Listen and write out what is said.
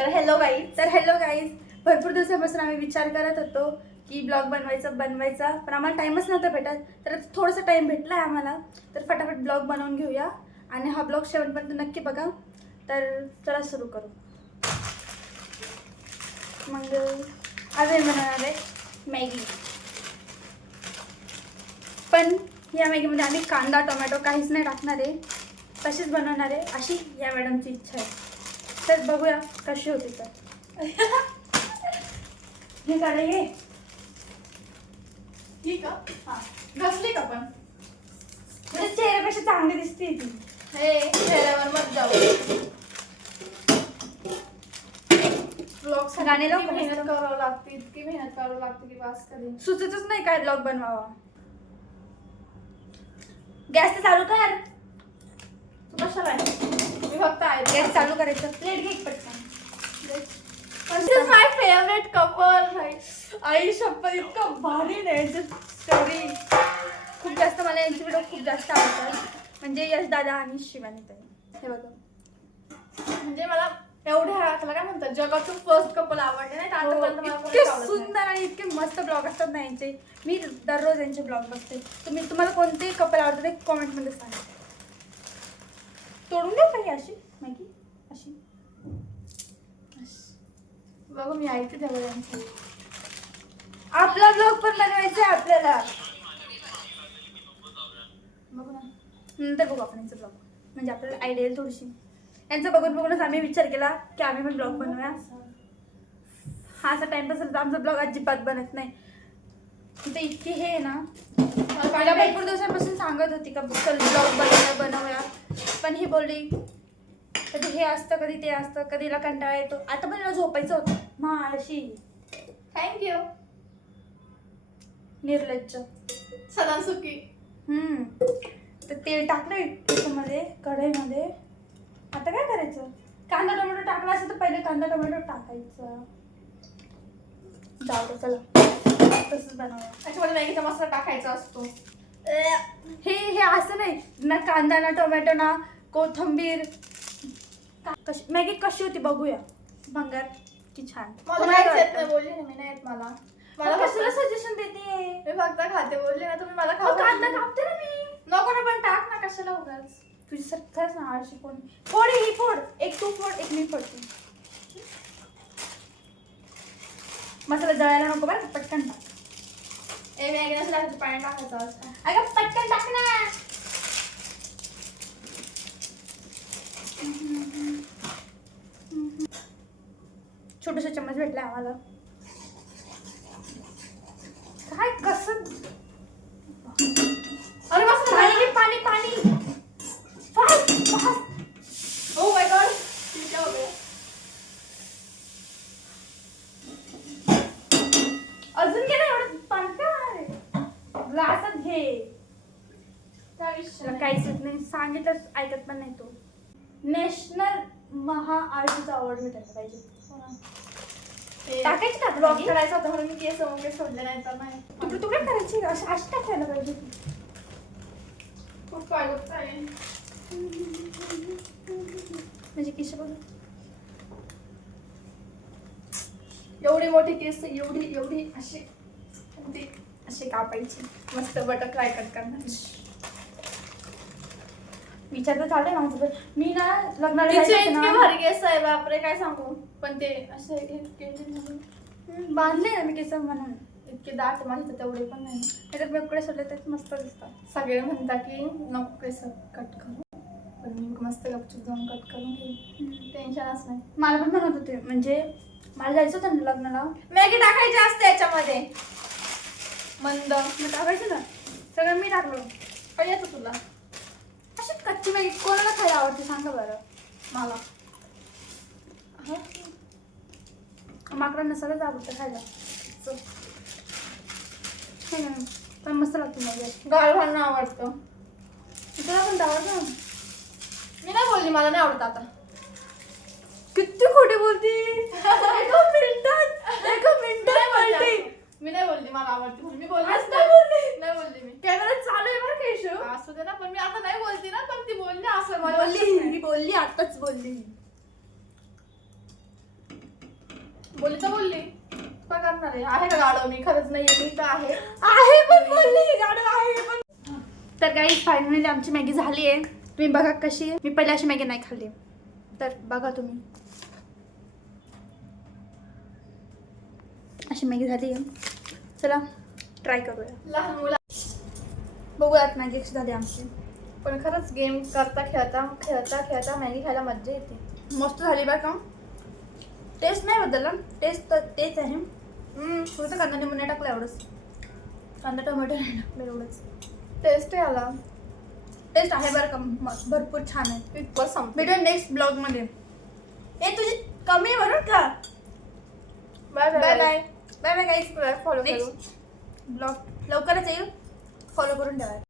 तर hello guys, भरपूर दिवसापासून आम्ही विचार करत होतो की ब्लॉग बनवायचा पण आम्हाला टाईमच नव्हता भेटत. तर थोडासा टाईम भेटला आहे आम्हाला, तर फटाफट ब्लॉग बनवून घेऊया आणि हा ब्लॉग शेवटपर्यंत नक्की बघा. तर चला सुरू करू. मग आज मी बनवणार आहे मॅगी, पण या मॅगीमध्ये आम्ही कांदा टोमॅटो काहीच नाही टाकणार आहे, तशीच बनवणार आहे अशी या मॅडमची इच्छा आहे. तर बघूया कशी होती. तर हे कढई आहे ठीक आहे. हां, घासली का पण म्हणजे चेहऱ्यापेक्षा चांगली दिसते ती. हे चेहऱ्यावर मत जाऊ. ब्लॉग गाणे लाव का मेहनत मस्त? करावं लागते, इतकी मेहनत करावं लागते की वास कधी. सुचतच नाही काय ब्लॉग बनवावा. गॅस तर चालू कर. तू कशाला आहे? मी फक्त आहे. गॅस चालू करायचं. प्लेट घे पटकन. दिस इज माय फेवरेट कपल. आई शपथ, इतकं भारी नाही स्टोरी. खूप जास्त मला यांची व्हिडिओ खूप जास्त आवडतात, म्हणजे यश दादा आणि शिवानी ताई. हे बघा, म्हणजे मला एवढ्या त्याला काय म्हणतात जगाचं फर्स्ट कपल आवडले नाही. आतापर्यंत मला इतके कोणीच आवडत नाही. सुंदर आणि इतके मस्त ब्लॉग असतात ना यांचे. मी दररोज यांचे ब्लॉग बघते. तुम्हाला कोणते कपल आवडतात ते कॉमेंटमध्ये सांगा. तोडून दे काही अशी मॅगी अशी. बघू मी ऐकते तेव्हा यांचं. आपला ब्लॉग पण बनवायचा आहे आपल्याला. बघू ना. नंतर बघू आपण यांचा ब्लॉग, म्हणजे आपल्याला आयडिया येईल थोडीशी. यांचं बघूनच आम्ही विचार केला की आम्ही पण ब्लॉग बनवूया. हा असा टाइमपास झाला तर आमचा ब्लॉग अजिबात बनत नाही. ते इतकी हे आहे ना, मला भरपूर दिवसांपासून सांगत होती का चल ब्लॉग बनवूया, पण ही बोलली कधी हे असतं कधी ते असतं, कधीला कंटाळा येतो. आता पण मला झोपायचं होतं मग अशी थँक्यू. निर्लज्ज. सदा सुखी. तर तेल टाकलं याच्यामध्ये कढईमध्ये. आता काय करायचं, कांदा टोमॅटो टाकला असेल तर पहिले कांदा टोमॅटो टाकायचा. जाऊ दे चला, तसंच बनवूया. त्याच्यामध्ये मॅगीचा मसाला टाकायचा असतो. हे असं नाही ना, कांदा ना टोमॅटो ना कोथिंबीर. कशी मॅगी कशी होती बघूया. भंगार की छान. मला तुम्हाला काहीच काय येत नाही. वाटतं? बोलली ना मी, नाही येत मला. मला मला कशाला सजेशन देते. मी फक्त खाते. बोलले ना तुम्ही मला खाऊ कांदा घातलं. कापते ना मी. नको ना, पण टाक ना, कशाला उगाच. तुझी खरंच ना आळशी कोण. फोड ही फोड, एक तू फोड एक मी फोडते. मसाला जळायला नको बरं, पटकन टाक. ए मॅगी नसेल टाकायचं, पाणी टाकायचं असतं. अगं पटकन टाक ना. छोटूसा चम्मच भेटला आम्हाला. काय कसं. अरे मस्त पाणी घे, पाणी पाणी. Fast fast. Oh my God. ठीक आहे, हो गया. अजून घे ना, एवढं पाणी काय ग्लासात घे. काय विषय तुला नाही. काहीच येत नाही, सांगितलं ऐकत पण नाही तो. नॅशनल महाआरतीचा अवॉर्ड भेटायला पाहिजे. ते टाकायची का ब्लॉक ब्लॉग करायचा होता म्हणून मी केस वगैरे सोडले नाही तर नाही. तुकडे तुकडे करायची अशी अशी टाकायला पाहिजे. खूप काय होत आहे. म्हणजे किशा बघ, एवढी मोठी केस, एवढी एवढी अशी अशी कापायची. मस्त बटरफ्लाय कट करणार. विचार तर चालू आहे माझं पण. मी ना लग्नाला तिचे जायचं इतके ना, भारी केस आहे, बापरे काय सांगू. पण ते असे केले म्हणून बांधले ना मी केस म्हणून. इतके दाट माझे तेवढे पण नाही. नाहीतर बेकडे सोडले तर मस्त दिसतात. सगळे म्हणतात की नको केस कट करू, पण मी मस्त गपचूप जाऊन कट करून घेईन. टेन्शनच नाही. मला पण म्हणत होते, म्हणजे मला जायचं होतं ना लग्नाला. मॅगी टाकायची असते याच्यामध्ये. मंद मग टाकायचं ना, सगळं मी टाकलं. काय येतं तुला? अशी कच्ची मॅगी कोणाला खायला आवडते सांगा बरं. मला माकडांना सगळंच आवडतं खायला. हे ना, पण मस्त लागते मॅगी. गाळभांना आवडतं. तुला पण आवडतं ना. मी नाही बोलली मला नाही आवडत आता. किती खोटे बोलती. एका मिनिटात बोलते. मी नाही बोलली मला आवडते म्हणून. मी बोलली आज नाही बोलली. नाही बोलली मी. कॅमेरा चालू आहे बरं का इशू. असू दे ना, पण मी आता नाही बोलती ना. पण ती बोलली असं मला लक्षात बोलली, नाही. ही बोलली, आताच बोलली. बोलली तर बोलली, काय करणार आहे का गाडव? मी खरंच नाहीये, मी तर आहे. पण बोलली की गाडव आहे पण. तर गाईज फायनली आमची मॅगी झाली आहे. तुम्ही बघा कशी आहे. मी पहिले अशी मॅगी नाही खाल्ली, तर बघा तुम्ही. अशी मॅगी झाली आहे. चला ट्राय करूया. लहान मुला बघूयात मॅगी कशी झाली आमची. पण खरंच गेम करता खेळता मॅगी खायला मज्जा येते. मस्त झाली बरं का. टेस्ट नाही बदलला, टेस्ट तर तेच आहे. थोडंसं कांदा निंबू नाही टाकलं एवढंच, कांदा टोमॅटो नाही टाकलं एवढंच. टेस्ट आला, टेस्ट आहे बरं का, भरपूर छान आहे. इतकं संपलं. भेटूया नेक्स्ट ब्लॉगमध्ये. ए तुझी कमी आहे बरं का. Bye bye bye bye bye guys. Follow करू. नेक्स्ट ब्लॉग लवकरच येईल, फॉलो करून ठेवा.